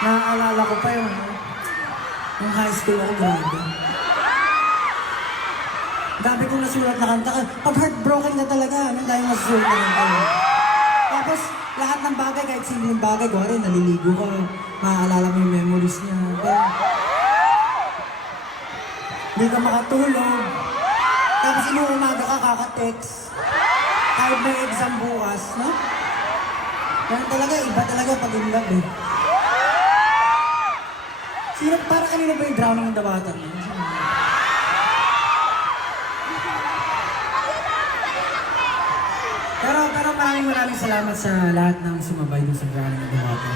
Naaalala ko pa yung high school ako, grabe. Dami kong nasulat na kanta. Pag heartbroken na talaga, dahil nasusulat na kanta. Tapos, lahat ng bagay, kahit simpleng bagay, kuwari, naliligo ka, maaalala mo yung memories niya. Hindi ka makatulog. Tapos, inuumaga ka, kaka-text. Kahit may exam bukas, no? Ganun talaga, iba talaga pag in love, eh. Sino, para kanina ba yung Drowning in the Water? Pero maraming salamat sa lahat ng sumabay dun sa Drowning in the Water.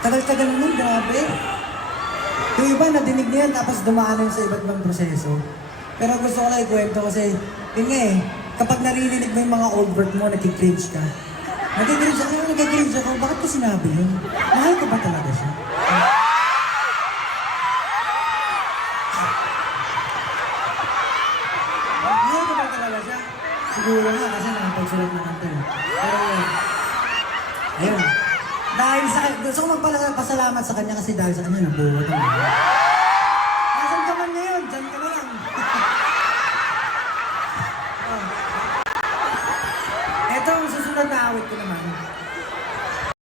Tagal-tagal nun, grabe. Yung iba nadinig na yan, tapos dumaan na yun sa iba't ibang proseso. Pero gusto ko lang ikwento kasi, yun nga eh, kapag naririnig mo yung mga old work mo, nagkikringe ka. Nagkikringe ako, bakit ko sinabi yun? Mahal ko ba talaga siya? Mahal ko ba talaga siya? Siguro nga kasi nakapagsulat na kanta. Pero ayun. Dahil sa gusto ko magpasalamat sa kanya kasi dahil sa kanya nabuhat ako.